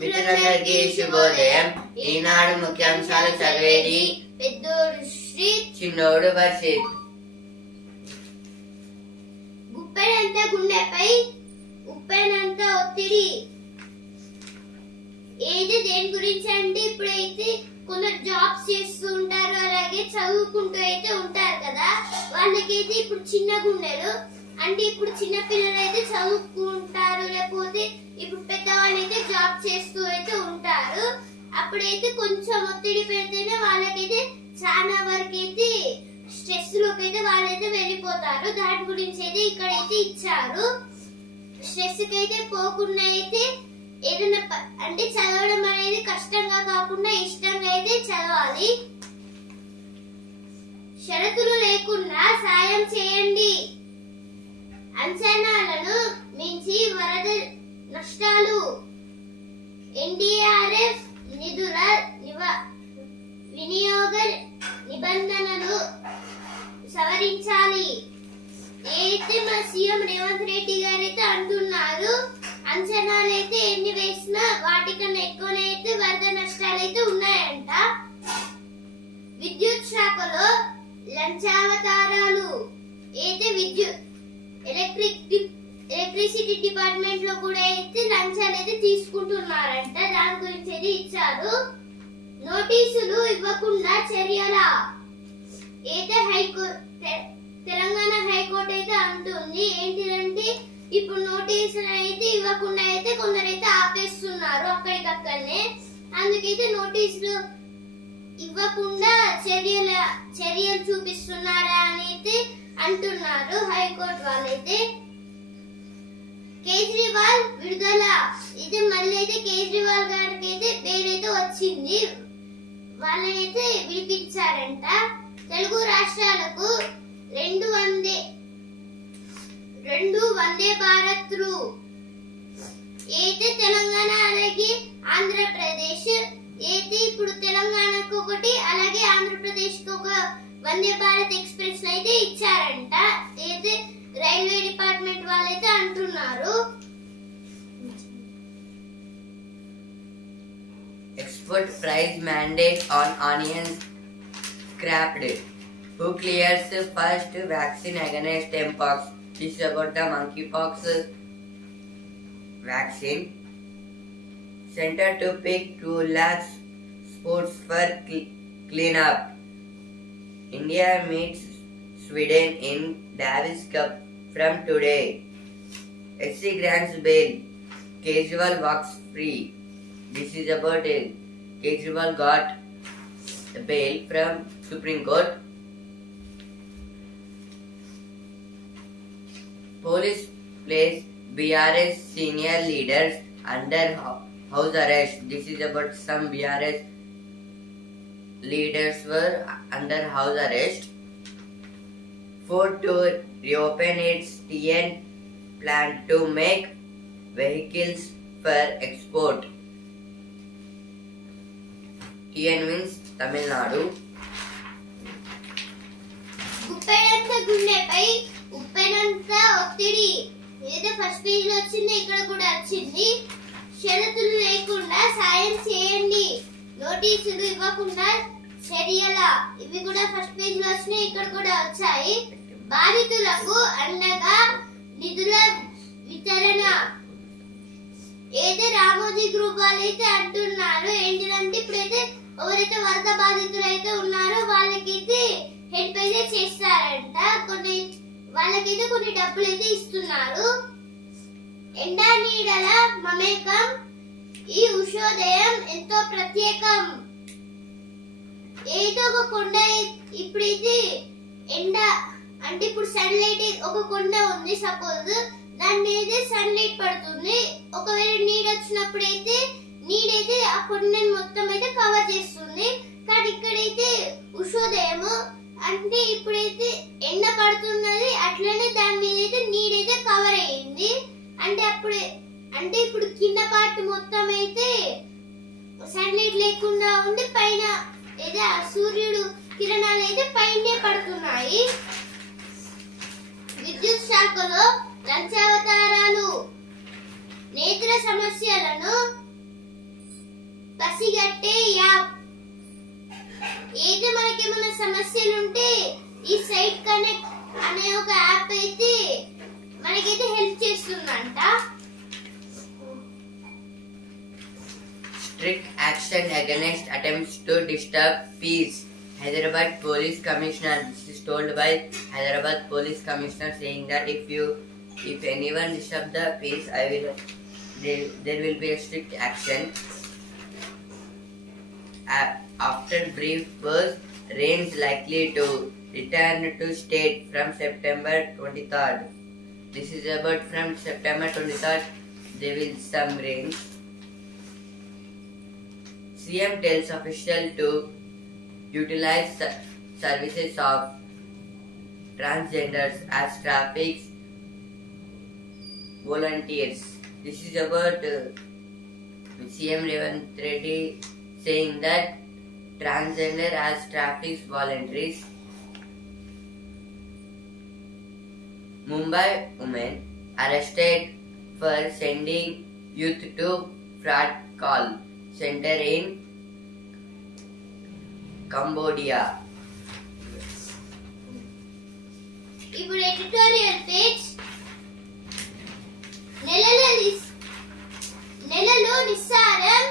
మిత్రులందరికీ శుభోదయం. ఈనాడు ముఖ్యాంశాలు చదివేది పెద్దోడు శ్రీ, చిన్నోడు వర్షిత్. గుప్పెడంత గుండెపై ఉప్పెనంత ఒత్తిడి. ఏది దేని గురించి అంటే ఇప్పుడైతే కొందరు జాబ్స్ చేస్తూ ఉంటారు, అలాగే చదువుకుంటూ అయితే ఉంటారు కదా, వాళ్ళకైతే ఇప్పుడు చిన్న గుండెలు. అంటే ఇప్పుడు చిన్న పిల్లలు అయితే చదువుకుంటారు, లేకపోతే ఇప్పుడు పెద్దవాళ్ళు అయితే జాబ్ చేస్తూ అయితే ఉంటారు. అప్పుడైతే కొంచెం ఒత్తిడి పెడితేనే వాళ్ళకైతే చాలా వరకు అయితే స్ట్రెస్ లోకి అయితే వాళ్ళైతే వెళ్ళిపోతారు. దాని గురించి అయితే ఇక్కడైతే ఇచ్చారు. స్ట్రెస్ కి అయితే పోకుండా అయితే ఏదైనా అంటే చదవడం అనేది కష్టంగా కాకుండా ఇష్టంగా అయితే చదవాలి. షరతులు లేకుండా సాయం చేయండి. అంచనాలను మించి వరద నష్టాలు. ఎన్డీఆర్ఎఫ్ నిధుల వినియోగ నిబంధనలు సవరించాలి. అయితే మా సీఎం రేవంత్ రెడ్డి గారు అయితే అంటున్నారు, అంచనాలు అయితే ఎన్ని వేసినా వాటికన్నా ఎక్కువనైతే వరద నష్టాలు అయితే ఉన్నాయంట. విద్యుత్ శాఖలో లంచావతారాలు. అయితే ఎలక్ట్రిసిటీ డిపార్ట్మెంట్ లో కూడా అయితే లంచాలు అయితే తీసుకుంటున్నారంట. దాని గురించి అయితే ఇచ్చారు. నోటీసులు ఇవ్వకుండా చర్యల. అయితే తెలంగాణ హైకోర్టు అయితే అంటుంది ఏంటిదంటే ఇప్పుడు నోటీసులు అయితే ఇవ్వకుండా అయితే కొందరైతే ఆపేస్తున్నారు అక్కడికక్కడనే. అందుకైతే నోటీసులు ఇవ్వకుండా చర్యలు చూపిస్తున్నారా అని అయితే అంటున్నారు హైకోర్టు వాళ్ళైతే. కేజ్రీవాల్ విడుదల. ఇది మళ్ళీ అయితే కేజ్రీవాల్ గారికి అయితే బెయిల్ అయితే వచ్చింది, వాళ్ళనైతే విడిపించారంట. తెలుగు రాష్ట్రాలకు రెండు వందే భారత్లు. అయితే తెలంగాణ అలాగే ఆంధ్రప్రదేశ్ అయితే ఇప్పుడు తెలంగాణకు ఒకటి అలాగే ఆంధ్రప్రదేశ్ కు ఒక వందే భారత్ ఎక్స్ప్రెస్ అయితే ఇచ్చారంట. అయితే రైల్వే డిపార్ట్మెంట్ వాళ్ళైతే అంటున్నారు. Export price mandate on onions scrapped. Who clears first vaccine against mpox? This is about the monkeypox vaccine. Center to pick 2 lakh sports for cleanup. India meets Sweden in Davis Cup from today. SC grants bail. Kejriwal walks free. This is about it. Kejriwal got the bail from Supreme Court. Police placed BRS senior leaders under house arrest. This is about some BRS leaders were under house arrest. Ford to reopen its TN plant to make vehicles for export. TN means Tamil Nadu. Guppedantha గుండెపై ఉప్పెనంత ఒత్తిడి. ఏదో first page లో వచ్చింది, ఇక్కడ కూడా వచ్చింది. షరతులు లేకుండా సాయం చేయండి. నోటీసులు ఇవ్వకుండా చర్యల. ఇవి కూడా ఫస్ట్ పేజ్ లో వచ్చినాయి, ఇక్కడ కూడా వచ్చాయి. బాధితులకు అండగా నిధుల వితరణ. ఏదో రామోజీ గ్రూప్ వాళ్ళు అయితే అంటున్నారు ఏంటిదంటే ఇప్పుడైతే ఎవరైతే వరద బాధితులు అయితే ఉన్నారో వాళ్ళకైతే హెల్ప్ అయితే చేస్తారంట. వాళ్ళకైతే కొన్ని డబ్బులు అయితే ఇస్తున్నారు. ఎండా నీడల మమేకం. ఈ ఉషోదయం ఎంతో ప్రత్యేకం. ఏదో ఒక కొండ ఇప్పుడైతే ఎండ అంటే ఇప్పుడు సన్ లైట్ ఒక కొండ ఉంది, సపోజ్ దాని మీద సన్ లైట్ పడుతుంది. ఒకవేళ నీడ వచ్చినప్పుడైతే నీడైతే ఆ కొండని మొత్తం అయితే కవర్ చేస్తుంది. కానీ ఇక్కడైతే ఉషోదయము అంటే ఇప్పుడైతే ఎండ పడుతున్నది, అట్లనే దాని మీద అయితే నీడైతే కవర్ అయ్యింది. అంటే ఇప్పుడు కింద పార్ట్ మొత్తం అయితే సన్ లైట్ లేకుండా ఉంది, పైన అయితే సూర్యుడు కిరణాలు అయితే పైనే పడుతున్నాయి. విద్యుత్ శాఖలో లంచావతారాలు. నేత్ర సమస్యలను పసిగట్టే యాప్. ఏదో మనకేమైనా సమస్యలు ఉంటే ఈ సైట్ కనెక్ట్ అనే ఒక యాప్ అయితే మనకైతే హెల్ప్ చేస్తుందంట. Strict action against attempts to disturb peace. Hyderabad Police Commissioner. This is told by Hyderabad Police Commissioner, saying that if anyone disturbs the peace, there will be a strict action. After brief burst, rains likely to return to state from September 23rd. This is about from September 23rd. There will be some rains. CM tells official to utilize services of transgenders as traffic volunteers. This is about CM Revanth Reddy saying that transgender as traffic volunteers. Mumbai women arrested for sending youth to fraud call center in Cambodia. ఇప్పుడు editorial page. నెలలో నిస్సారం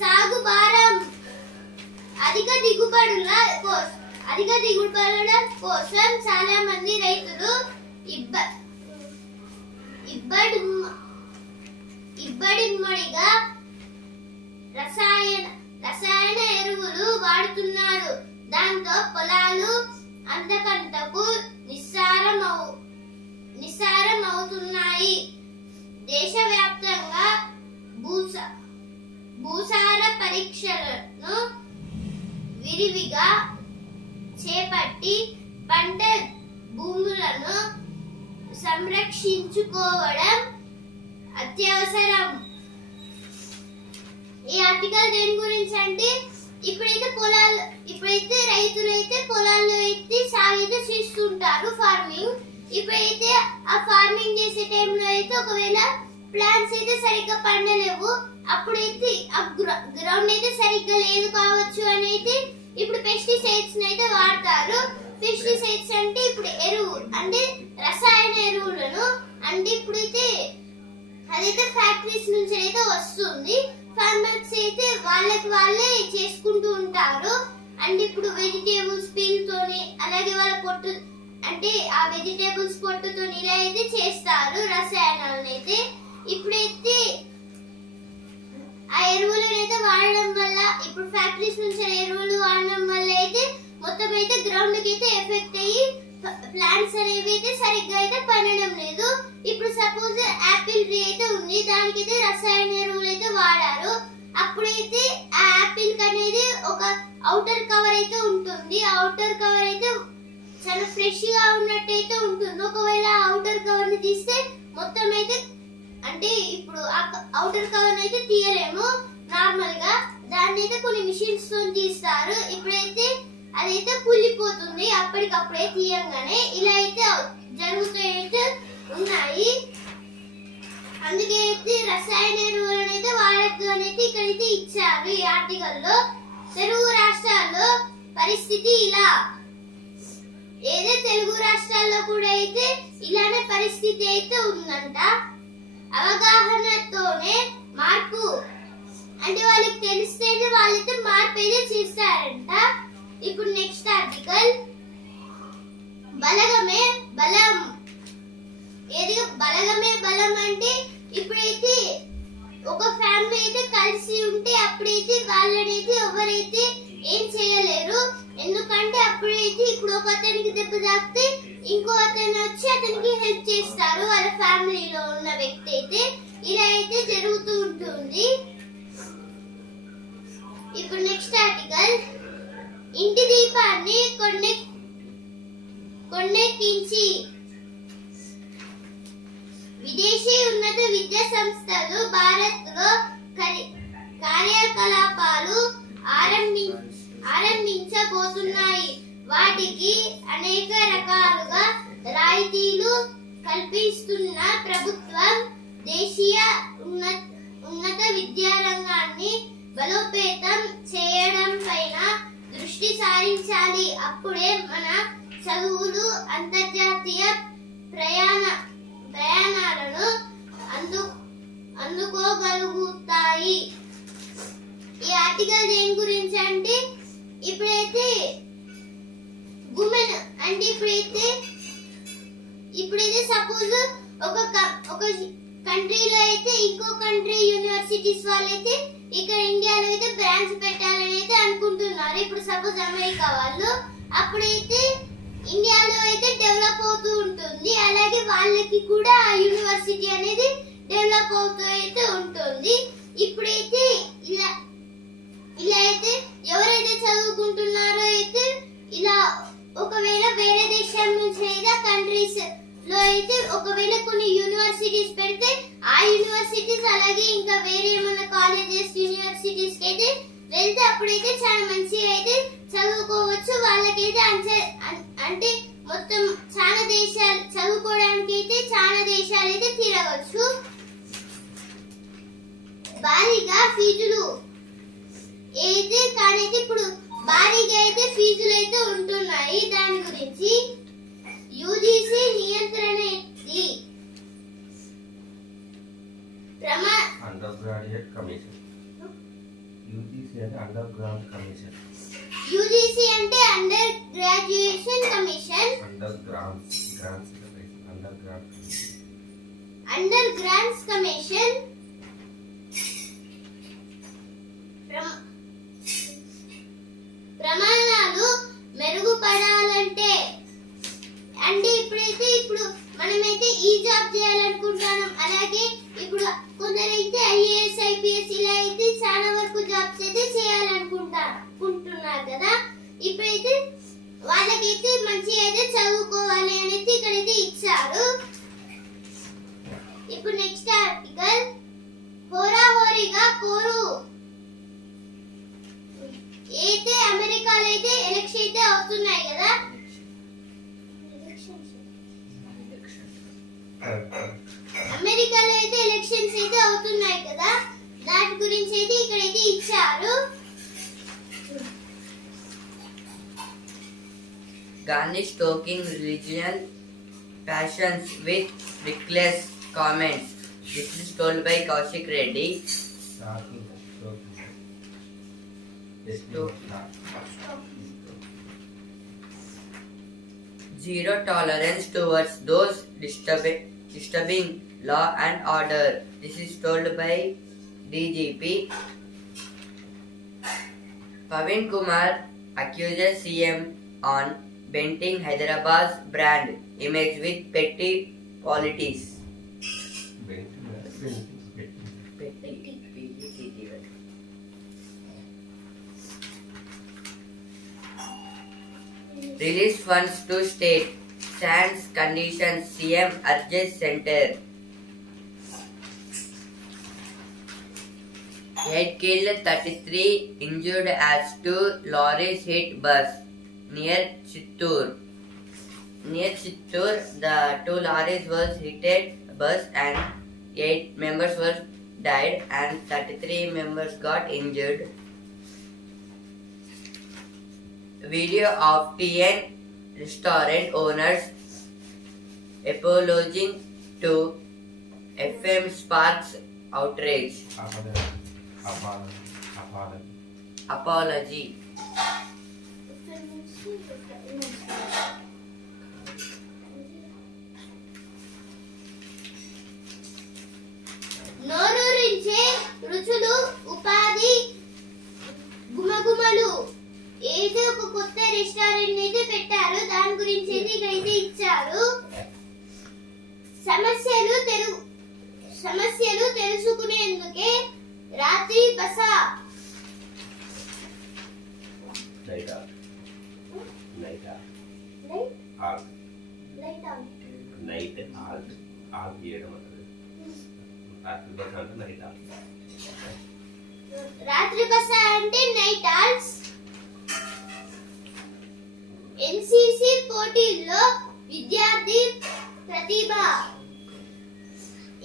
సాగు భారం అధిక దిగుబడుల కోసం చాలా మంది రైతులు ఇబ్బడిమ్మడిగా రసాయన ఎరువులు వాడుతున్నారు. దాంతో పొలాలు అంతకంతకు నిస్సారం అవుతున్నాయి. దేశవ్యాప్తంగా భూసార పరీక్షలను విరివిగా చేపట్టి పంట భూములను సంరక్షించుకోవడం అత్యవసరం. ఈ ఆర్టికల్ దేని గురించి అంటే ఇప్పుడైతే రైతులైతే పొలాల్లో అయితే సాగు చేస్తుంటారు, ఫార్మింగ్. ఇప్పుడైతే ఆ ఫార్మింగ్ చేసే టైంలో అయితే ఒకవేళ ప్లాంట్స్ అయితే సరిగ్గా పండలేవు, అప్పుడైతే ఆ గ్రౌండ్ అయితే సరిగ్గా లేదు కావచ్చు అని అయితే ఇప్పుడు పెస్టిసైడ్స్ అయితే వాడతారు. పెస్టిసైడ్స్ అంటే ఇప్పుడు ఎరువు అంటే రసాయన ఎరువులను అంటే ఇప్పుడైతే అదైతే ఫ్యాక్టరీస్ నుంచి అయితే వస్తుంది. ఫార్మర్స్ అయితే వాళ్ళే చేసుకుంటూ ఉంటారు. అంటే ఇప్పుడు వెజిటేబుల్స్ పీల్తోని అలాగే వాళ్ళ పొట్టు అంటే ఆ వెజిటేబుల్స్ పొట్టుతో ఇలా అయితే చేస్తారు రసాయనాలను అయితే. ఇప్పుడైతే ఆ ఎరువులను అయితే వాడడం వల్ల ఇప్పుడు ఫ్యాక్టరీస్ నుంచి ఎరువులు వాడడం వల్ల అయితే మొత్తం అయితే గ్రౌండ్ కి అయితే ఎఫెక్ట్ అయ్యి ప్లాంట్స్ అనేవి అయితే సరిగ్గా అయితే పండడం లేదు. ఇప్పుడు సపోజ్ యాపిల్ ట్రీ అయితే ఉంది, దానికైతే రసాయన ఎరువులు అయితే వాడారు. అప్పుడైతే ఆ యాపిల్ అనేది ఒక ఔటర్ కవర్ అయితే ఉంటుంది. ఆ ఔటర్ కవర్ అయితే చాలా ఫ్రెష్ గా ఉన్నట్టయితే ఉంటుంది. ఒకవేళ ఔటర్ కవర్ ని తీస్తే మొత్తం అయితే అంటే ఇప్పుడు ఆ ఔటర్ కవర్ అయితే తీయలేము నార్మల్ గా, దాన్ని అయితే కొన్ని మిషన్స్ తో తీస్తారు. ఇప్పుడైతే అదైతే కుళ్ళిపోతుంది అప్పటికప్పుడే తీయంగానే. ఇలా అయితే జరుగుతూ అయితే ఉన్నాయి. అందుకే అయితే రసాయన ఎరువులను అయితే వాడద్దు అని అయితే ఇక్కడైతే ఇచ్చారు ఈ ఆర్టికల్ లో. తెలుగు రాష్ట్రాల్లో పరిస్థితి ఇలా. ఏదో తెలుగు రాష్ట్రాల్లో కూడా అయితే ఇలానే పరిస్థితి అయితే ఉందంట. అవగాహనతోనే మార్పు అంటే వాళ్ళకి తెలిస్తేనే వాళ్ళైతే మార్పు అయితే చేస్తారంట. ఇప్పుడు నెక్స్ట్ ఆర్టికల్ బలగమే బలం. ఏది బలగమే బలం అంటే ఇప్పుడైతే ఒక ఫ్యామిలీ అయితే కలిసి ఉంటే అప్పుడైతే వాళ్ళనైతే ఎవరైతే ఏం చేయలేరు. ఎందుకంటే అప్పుడైతే ఇప్పుడు ఒక అతనికి దెబ్బ తాకితే ఇంకో అతను వచ్చి అతనికి హెల్ప్ చేస్తారు వాళ్ళ ఫ్యామిలీలో ఉన్న వ్యక్తి అయితే. ఇలా అయితే జరుగుతూ ఉంటుంది. ఇప్పుడు నెక్స్ట్ ఆర్టికల్ ఇంటి దీపాన్ని కొండెక్కించి విదేశీ ఉన్నత విద్యా సంస్థలు భారత్ లో కార్యకలాపాలు ఆరంభించబోతున్నాయి. వాటికి అనేక రకాలుగా రాయితీలు కల్పిస్తున్న ప్రభుత్వం దేశీయ ఉన్నత విద్యారంగాన్ని బలోపేతం చేయడం పైన దృష్టి సారించాలి. అప్పుడే మన చదువులు అంతర్జాతీయ ప్రయాణాలను అందుకోగలుగుతాయి. ఈ ఆర్టికల్ దేని గురించి అంటే ఇప్పుడైతే ఉమెన్ అంటే ఇప్పుడైతే సపోజ్ ఒక కంట్రీలో అయితే ఇంకో కంట్రీ యూనివర్సిటీస్ వాళ్ళైతే ఇక్కడ ఇండియాలో అయితే బ్రాంచ్ పెట్టాలని అయితే అనుకుంటున్నారు. ఇప్పుడు సపోజ్ అమెరికా వాళ్ళు అప్పుడైతే ఇండియాలో అయితే డెవలప్ అవుతూ ఉంటుంది. అలాగే వాళ్ళకి కూడా ఆ యూనివర్సిటీ అనేది డెవలప్ అవుతూ అయితే ఉంటుంది. ఇప్పుడైతే ఇలా అయితే ఎవరైతే చదువుకుంటున్నారో అయితే ఇలా ఒకవేళ వేరే దేశం నుంచి లేదా కంట్రీస్ లో అయితే ఒకవేళ కొన్ని యూనివర్సిటీస్ పెడితే ఆ యూనివర్సిటీస్ అలాగే ఇంకా వేరే ఏమైనా కాలేజెస్ యూనివర్సిటీస్ కి అయితే వెళ్తే అప్పుడైతే చాలా మంచిగా అయితే చదువుకోవచ్చు. వాళ్ళకైతే అంటే మొత్తం చాలా దేశాలు చదువుకోవడానికి అయితే చాలా దేశాలు అయితే తిరగవచ్చు. భారీగా ఫీజులు అయితే కానైతే ఇప్పుడు భారీగా అయితే ఫీజులు అయితే ఉంటున్నాయి. దాని గురించి యూజీసీ నియంత్రణ అండర్ గ్రాడ్యుయేట్ కమిషన్. యూజీసీ అంటే అండర్ గ్రాంట్ కమిషన్. యూజీసీ అంటే under graduation commission. Under grants under grants commission ప్రమాణాలు మెరుగుపడాలంటే అంటే ఇప్పుడు మనమైతే ఈ జాబ్ చేయాలనుకుంటున్నాం. అలాగే ఇప్పుడు కొందరైతే ఐఏఎస్ ఐపీఎస్ ఇలా అయితే చాలా వరకు జాబ్స్ అయితే చేయాలనుకుంటున్నారు కదా. ఇప్పుడైతే వాళ్ళకైతే మంచిగా అయితే చదువుకోవాలి అనేది ఇక్కడైతే ఇచ్చారు. ఇప్పుడు నెక్స్ట్ ఆర్టికల్ హోరాహోరీగా పోరు అయితే అమెరికాలో అయితే ఎలక్షన్ అయితే అవుతున్నాయి కదా. అమెరికాలో అయితే ఎలక్షన్స్ అయితే అవుతున్నాయి కదా. దాని గురించి అయితే ఇక్కడైతే ఇచ్చారు. Gandhi stoking religious passions with reckless comments. This is told by Kaushik Reddy. Zero tolerance towards those disturbing law and order. This is told by DGP. Pavin Kumar accuses CM on bending Hyderabad's brand image with petty politics. Release funds to state. Stands conditions. CM urges center. 8 killed, 33 injured as 2 lorries hit bus near Chittoor. Near Chittoor, the 2 lorries was hit bus and 8 members were died and 33 members got injured. Video of TN restaurant owners apologizing to FM Sparks outrage. Apology. నోరూరించే రుచులు ఉపాధి గుమగుమలు ఏదో ఒక కొత్త restaurant అయితే పెట్టారు. దాని గురించి అయితే ఇక్కడైతే ఇచ్చారు. సమస్యలు తెలుసుకునేందుకే రాత్రి బస రాత్రి బస అంటే నైట్ ఆల్స్. ఎన్సిసి పోటీల్లో విద్యార్థి ప్రతిభ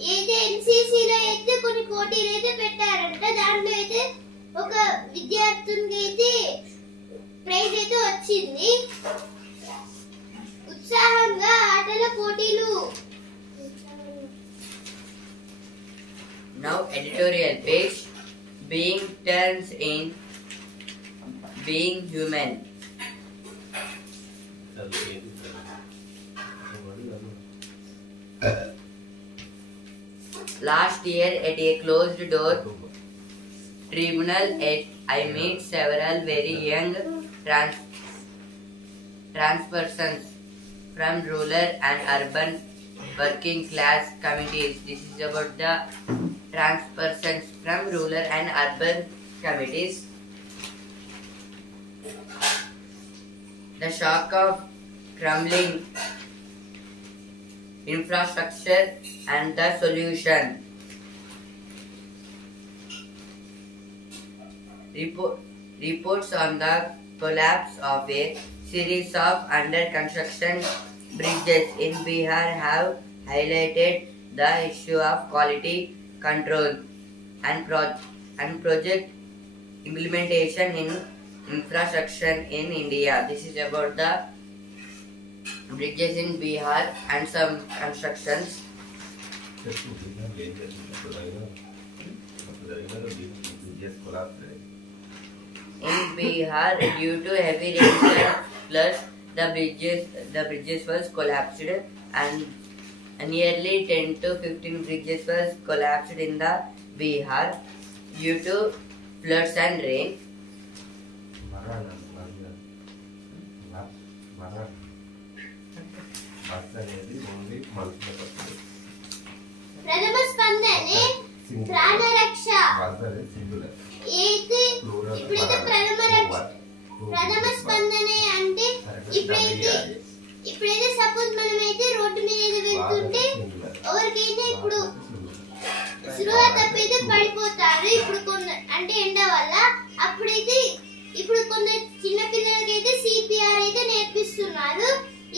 అయితే ఎన్సిసిలో అయితే కొన్ని పోటీలు అయితే పెట్టారంట. దాంట్లో అయితే ఒక విద్యార్థునికి అయితే ప్రైజ్ అయితే వచ్చింది. ఉత్సాహంగా ఆటల పోటీలు. Now editorial page. Being turns in being human. Last year at a closed door tribunal I met several very young trans persons from rural and urban working class communities. This is about the trans persons from rural and urban communities. The shock of crumbling infrastructure and the solution. Reports on the collapse of a series of under construction bridges in Bihar have highlighted the issue of quality control and project implementation in infrastructure in India. This is about the bridges in Bihar and some constructions. In Bihar, due to heavy rainfall floods, the bridges was collapsed and nearly 10 to 15 bridges was collapsed in the Bihar due to floods and rain. ప్రథమ స్పందనే ప్రాణరక్ష. ఇప్పుడైతే ప్రథమ స్పందనే అంటే ఇప్పుడైతే suppose మనమైతే road మీద వెళ్తుంటే ఎవరికైతే ఇప్పుడు స్పృహ తప్పైతే పడిపోతారు. ఇప్పుడు అంటే ఎండ వల్ల అప్పుడైతే ఇప్పుడు కొందరు చిన్న పిల్లలకైతే సిపిఆర్ అయితే నేర్పిస్తున్నారు.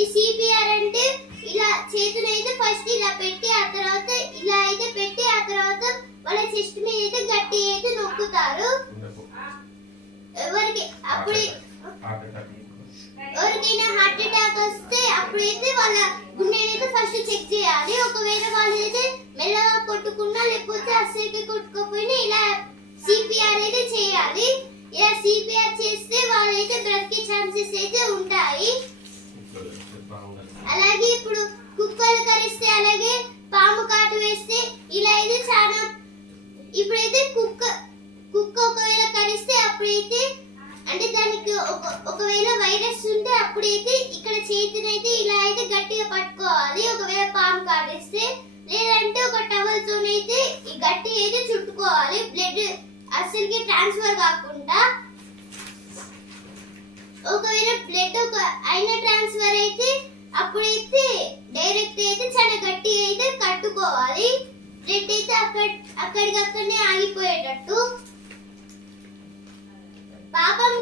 ఈ సిపిఆర్ అంటే ఇలా చేతునైతే ఫస్ట్ ఇలా పెట్టి ఆ తర్వాత ఇలా అయితే పెట్టి ఆ తర్వాత వాళ్ళ చెస్ట్ మీద అయితే గట్టి అయితే నొక్కుతారు. ఎవరికైనా హార్ట్ అటాక్ వస్తే అప్పుడైతే వాళ్ళ గుండెనైతే ఫస్ట్ చెక్ చేయాలి. ఒకవేళ వాళ్ళైతే మెల్లగా కొట్టుకున్నా లేకపోతే అస్సలకి కొట్టుకోపోయినా ఇలా సిపిఆర్ అయితే చేయాలి. ఇలా సిపిఆర్ చేస్తే వాళ్ళైతే బ్రతికే ఛాన్సెస్ అయితే ఉంటాయి. అలాగే ఇప్పుడు కుక్కలు కరిస్తే అలాగే పాము కాటు వేస్తే ఇలా అయితే చాలా ఇప్పుడైతే కుక్క ఒకవేళ కరిస్తే అప్పుడైతే అంటే దానికి ఒకవేళ వైరస్ ఉంటే అప్పుడైతే ఇక్కడ చేతినైతే ఇలా అయితే గట్టిగా పట్టుకోవాలి. ఒకవేళ పాము కాటేస్తే లేదంటే ఒక టవల్ తోనైతే ఈ గట్టి అయితే చుట్టుకోవాలి. బ్లడ్ అసలుకి ట్రాన్స్ఫర్ కాకుండా. ఒకవేళ బ్లడ్ అయిన ట్రాన్స్ఫర్ అయితే అప్పుడైతే డైరెక్ట్ అయితే చాలా గట్టి అయితే కట్టుకోవాలి. బ్లడ్ అయితే అక్కడికక్కడనే ఆగిపోయేటట్టు. పాపం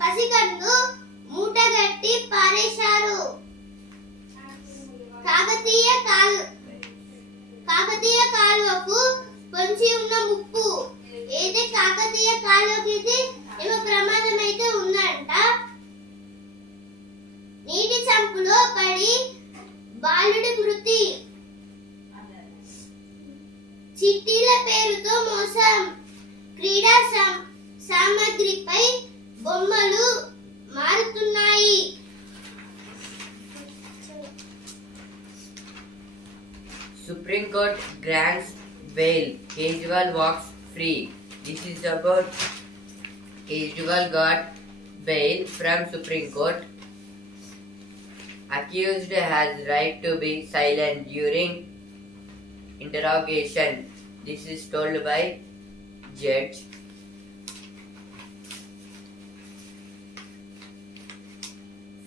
పసికందు మూటగట్టి పారేశారు. కాకతీయ కాలువకు పొంచి ఉన్న ముప్పు. అయితే కాకతీయ కాలువకి అయితే ఏమో ప్రమాదం అయితే ఉందంట. నీటి చంపులో పడి బాలుడి మృతి. చిట్టీల పేరుతో మోసం. క్రీడా సామగ్రిపై బొమ్మలు మారుతున్నాయి. Supreme Court grants bail. Kejriwal walks free. This is about Kejriwal got bail from Supreme Court. Accused has right to be silent during interrogation. This is told by judge.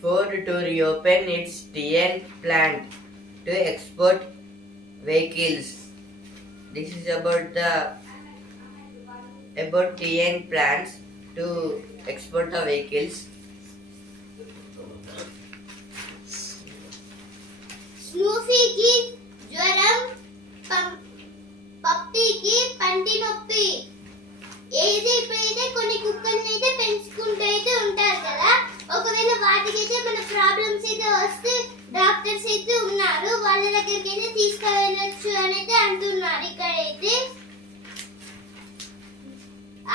Ford to reopen its TN plant to export vehicles. This is about TN plants to export the vehicles. స్నూఫీకి జ్వరం, పప్పీకి పంటి నొప్పి. ఏది ఇప్పుడైతే కొన్ని కుక్కల్ని అయితే పెంచుకుంటూ అయితే ఉంటారు కదా, ఒకవేళ వాటికైతే మన ప్రాబ్లమ్స్ అయితే వస్తే డాక్టర్స్ అయితే ఉన్నారు, వాళ్ళ దగ్గరికి అయితే తీసుకువెళ్ళొచ్చు అని అయితే అంటున్నారు. ఇక్కడైతే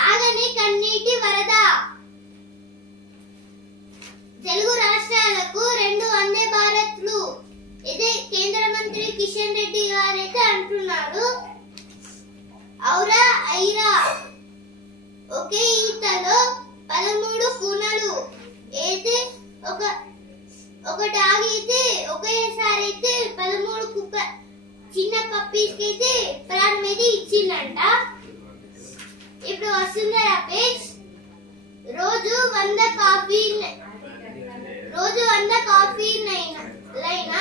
ఆగని కన్నీటి వరద, తెలుగు రాష్ట్రాలకు 2 వందే భారత్లు ఇదే కేంద్ర మంత్రి కిషన్ రెడ్డి గారైతే అంటున్నారు. ఔరా ఐరా ఒకే ఈతలో 13 కూనలు అయితే ఒక డాగ్ అయితే ఒకేసారి అయితే 13 కుక్క చిన్న పప్పీస్ కి అయితే ప్రాణం అయితే ఇచ్చిందంట. ఇప్పుడు వస్తుందా పేజ్. రోజు 100 కాఫీ లైనా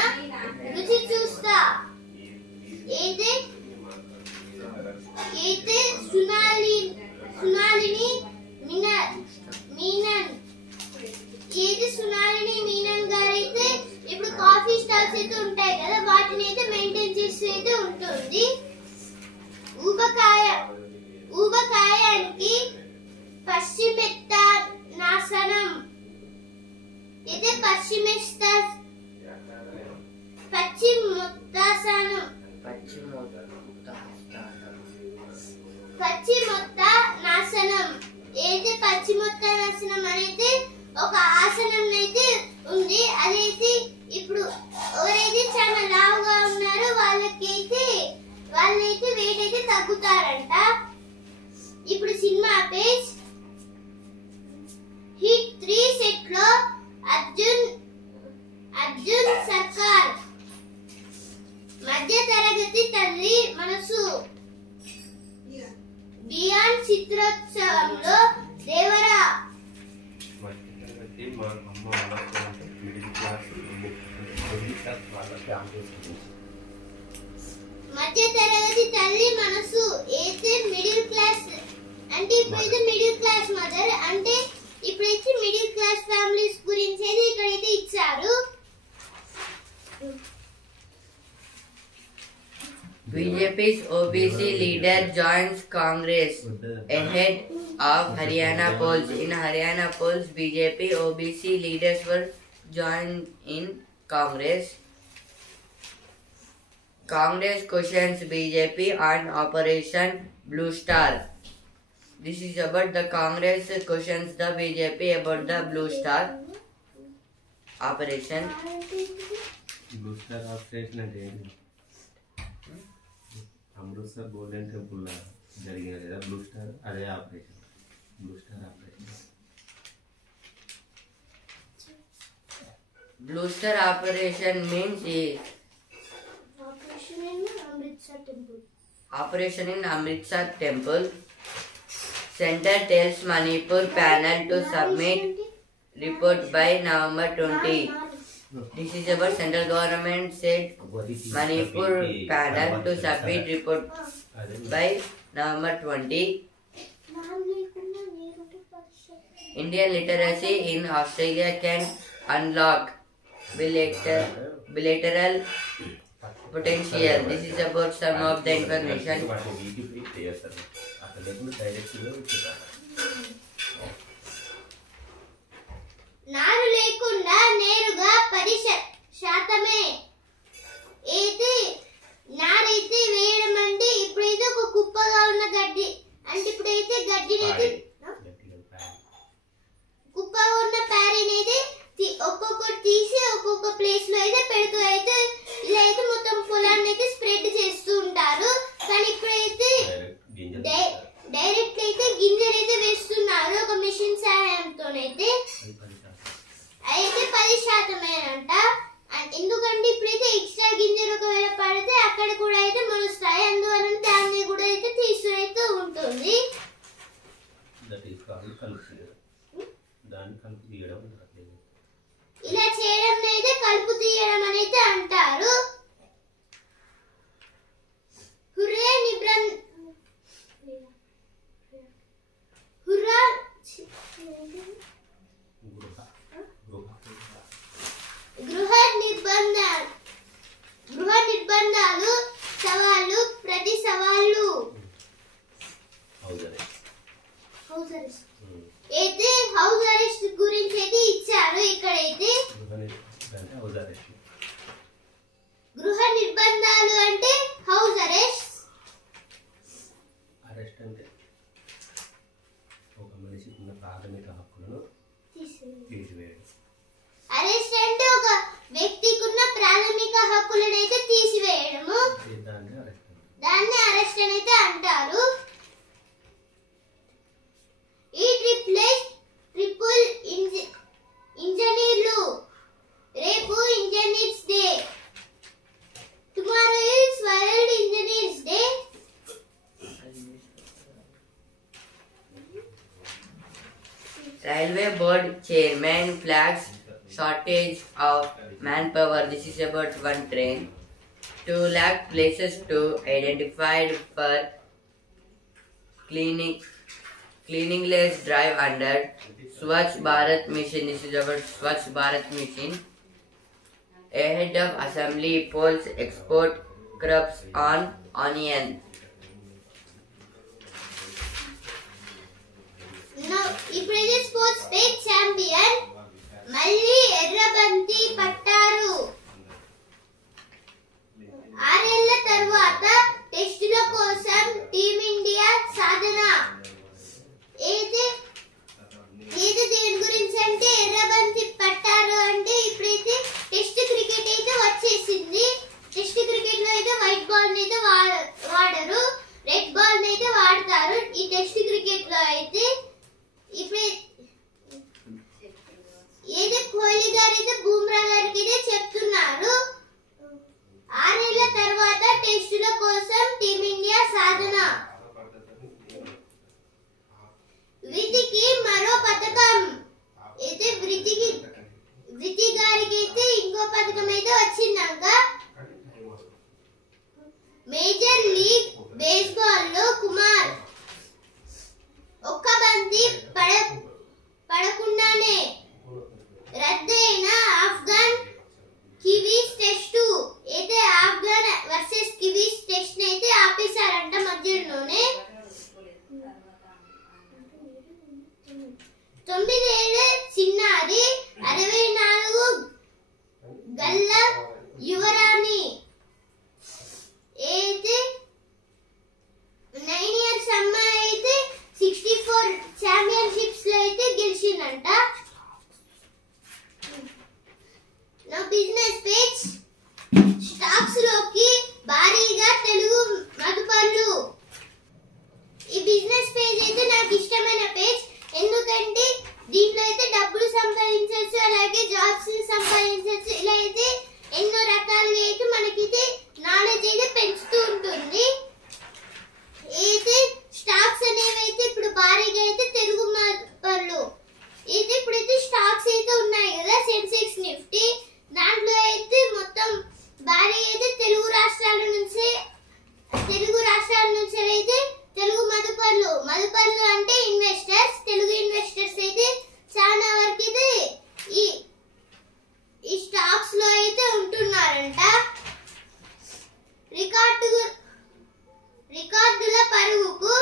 రుచి చూస్తా అయితే సునాలిని మీనన్ గారైతే ఇప్పుడు కాఫీ స్టాల్స్ అయితే ఉంటాయి కదా, వాటిని అయితే మెయింటైన్ చేస్తూ అయితే ఉంటుంది. ఊబకాయానికి పశ్చిమోత్తానాసనం అయితే పశ్చిమోత్తానాసనం అనేది ఒక ఆసనం అయితే ఉంది. అదైతే ఇప్పుడు ఎవరైతే చాలా లావుగా ఉన్నారో వాళ్ళైతే వెయిట్ అయితే తగ్గుతారంట. ఇప్పుడు సినిమా పేజ్. హిట్ 3 సెట్ లో అర్జున్ సర్కార్, మధ్య తరగతి తల్లి మనసు, బియాన్ చిత్రోత్సవంలో దేవరా, మధ్య తరగతి తల్లి మనసు అయితే మిడిల్ క్లాస్ అంటే ఇప్పుడైతే మిడిల్ క్లాస్ మదర్ అంటే ఇప్పుడైతే మిడిల్ క్లాస్ ఫ్యామిలీస్ గురించి అయితే ఇక్కడైతే ఇచ్చారు. BJP's OBC leader joins Congress ahead of Haryana polls. In Haryana polls, BJP OBC leaders were joined in Congress. Congress questions BJP on Operation Blue Star. This is about the Congress questions the BJP about the Blue Star operation. Blue Star operation అంటే Amritsar golden temple జరిగిన కదా blue star, అదే operation. Blue star operation. Blue Star operation means operation in Amritsar temple. Center tells Manipur panel to submit report by November 20. This is about central government said Manipur panel to submit report by November 20. Indian literacy in Australia can unlock bilateral potential. This is about some of the information. నారు లేకుండా నేరుగా 10% అయితే నారైతే వేయడం అంటే ఇప్పుడైతే ఒక కుప్పగా ఉన్న గడ్డి అంటే ఇప్పుడైతే గడ్డినైతే కుప్పగా ఉన్న ప్యారీనైతే ఒక్కొక్కటి తీసి ఒక్కొక్క ప్లేస్ లో అయితే పెడుతూ అయితే ఇలా అయితే మొత్తం పొలాన్ని అయితే స్ప్రెడ్ చేస్తూ ఉంటారు. కానీ ఇప్పుడైతే డైరెక్ట్ అయితే గింజలు అయితే వేస్తున్నారు ఒక మిషన్ సహాయంతోనైతే. అయితే 10% ఎందుకంటే ఇప్పుడైతే ఎక్స్ట్రా గింజలు ఒకవేళ పడితే అక్కడ కూడా అయితే మొలుస్తాయి, అందువల్ల దాన్ని కూడా అయితే తీసుకురైతే ఉంటుంది. ఇలా చేయడం అయితే కలుపు తీయడం అనేది అంటారు. గృహ నిర్బంధాలు సవాళ్ళు ప్రతి సవాళ్ళు. అయితే హౌస్ అరెస్ట్ గురించి అయితే ఇచ్చారు. ఇక్కడైతే గృహ నిర్బంధాలు అంటే హౌస్ అరెస్ట్. అరెస్ట్ అంటే ఒక మనిషికి ఉన్న ప్రాథమిక హక్కులను తీసివేయడం. అరెస్ట్ అంటే ఒక వ్యక్తికి ఉన్న ప్రాథమిక హక్కులను అయితే తీసివేయడము. దాన్ని అరెస్ట్ అని అయితే అంటారు. ఈ ట్రిపుల్ ఇంజనీర్లు రేపు engineers day. Tomorrow is world engineers day. Railway board chairman flags shortage of manpower. This is about one train. 2 lakh places to identified for cleanliness drive under Swachh Bharat mission. This is about Swachh Bharat mission. Ahead of assembly polls export crops on onion. ఇప్పుడైతే sports page champion మళ్ళీ ఎర్రబంతి పట్టారు. 6 ఏళ్ల తర్వాత టెస్టుల కోసం team India సాధన. ఏది దేని గురించి అంటే ఎర్రబంతి పట్టారు అంటే ఇప్పుడైతే టెస్ట్ క్రికెట్ అయితే వచ్చేసింది. టెస్ట్ క్రికెట్ లో అయితే వైట్ బాల్ అయితే వాడరు, రెడ్ బాల్ అయితే వాడతారు. ఈ టెస్ట్ క్రికెట్ లో అయితే ఇప్పుడు ఏదో కోహ్లీ గారు అయితే బూమ్రా గారికి అయితే చెప్తున్నారు 6 ఏళ్ల తర్వాత టెస్టుల కోసం టీమిండియా సాధన. వృతికి మరో పథకం అయితే వృతి గారికి అయితే ఇంకో పథకం అయితే వచ్చిందాక. మేజర్ లీగ్ బేస్బాల్ లో కుమార్ ఒక్క బంతి పడకుండానే రద్దయిన ఆఫ్ఘన్ కివీస్ టెస్టు. అయితే ఆఫ్ఘన్ వర్సెస్ కివీస్ టెస్ట్ అయితే ఆపేశారంట మధ్యలోనే. 9 ఏళ్ల చిన్నారి 64 గల్ల యువరాణి అయితే 9 ఇయర్స్ అమ్మాయి అయితే 64 ఛాంపియన్షిప్స్ లో అయితే గెలిచిందంట. నా బిజినెస్ పేజ్ స్టాక్స్ లోకి భారీగా తెలుగు మదుపర్లు. ఈ బిజినెస్ పేజ్ అయితే నాకు ఇష్టమైన పేజ్. ఎందుకంటే దీంట్లో అయితే డబ్బులు సంపాదించవచ్చు, అలాగే జాబ్స్ సంపాదించవచ్చు. ఇలా అయితే ఎన్నో రకాలుగా అయితే మనకైతే నాలెడ్జ్ అయితే పెంచుతూ ఉంటుంది. అయితే స్టాక్స్ అనేవి అయితే ఇప్పుడు భారీగా అయితే తెలుగు మదుపర్లు. అయితే ఇప్పుడైతే స్టాక్స్ అయితే ఉన్నాయి కదా, సెన్సెక్స్ నిఫ్టీ, దాంట్లో అయితే మొత్తం భారీగా అయితే తెలుగు రాష్ట్రాల నుంచి అయితే తెలుగు మదుపర్లు అంటే ఇన్వెస్టర్స్, తెలుగు ఇన్వెస్టర్స్ అయితే చాలా వరకు అయితే ఈ స్టాక్స్ లో అయితే ఉంటున్నారంట. రికార్డుల పరుగుకు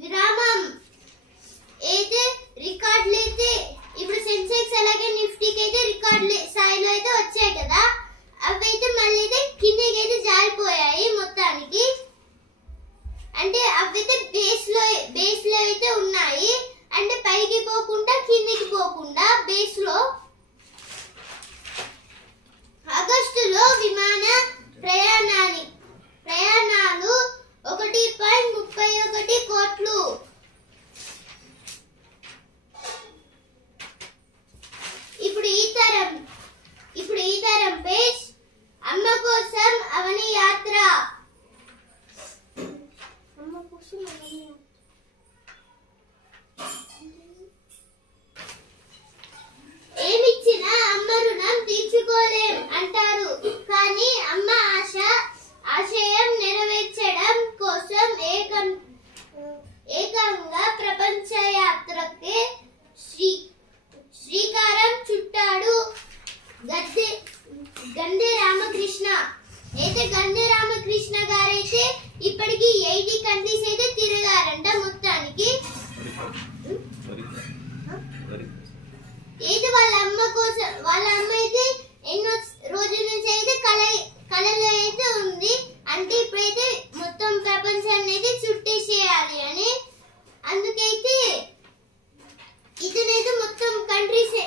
విరామం. అయితే రికార్డులు అయితే ఇప్పుడు సెన్సెక్స్ అలాగే నిఫ్టీకి అయితే రికార్డుల స్థాయిలో అయితే వచ్చాయి కదా, అవి అయితే మళ్ళీ అయితే కిందకి అయితే జారిపోయాయి మొత్తానికి. అంటే అవైతే బేస్ లో అయితే ఉన్నాయి, అంటే పైకి పోకుండా కిందికి పోకుండా బేస్ లో. ఆగస్టులో విమాన ప్రయాణాలు 1.31 కోట్లు. ఇప్పుడు ఈ తరం పేజ్ అమ్మ కోసం అవని యాత్ర. ఏమిచ్చినా అమ్మ రుణం తీర్చుకోలేం అంటారు, కానీ అమ్మ ఆశయం నెరవేర్చడం కోసం ఏక ఇది వాళ్ళ అమ్మ కోసం, వాళ్ళ అమ్మ అయితే ఎన్నో రోజుల నుంచి అయితే కళలో అయితే ఉంది. అంటే ఇప్పుడైతే మొత్తం ప్రపంచాన్ని అయితే చుట్టేసేయాలి అని. అందుకైతే ఇతనైతే మొత్తం కంట్రీస్,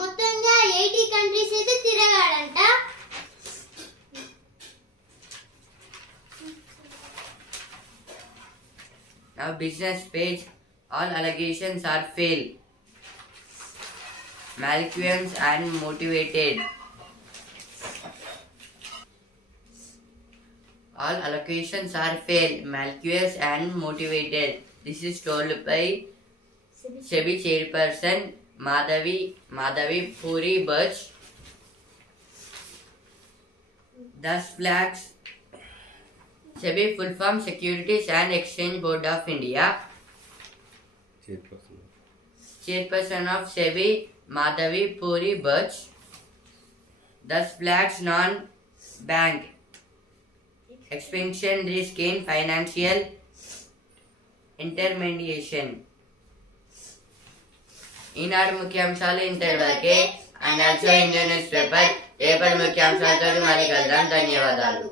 మొత్తంగా 80 కంట్రీస్ అయితే తిరగాడంట. Now business page. All allegations are failed, malicious and motivated. All allegations are failed, malicious and motivated. This is told by SEBI chairperson Madhavi Puri Bach. Thus flags SEBI full form Securities and Exchange Board of India. Chairperson of SEBI Madhavi Puri Bach. Thus flags non-bank expansion risk in financial intermediation. ఈనాడు ముఖ్యాంశాలు ఇంతవరకే. And also Indian news paper రేపటి ముఖ్యాంశాలతో మళ్ళీ కలుద్దాం. ధన్యవాదాలు.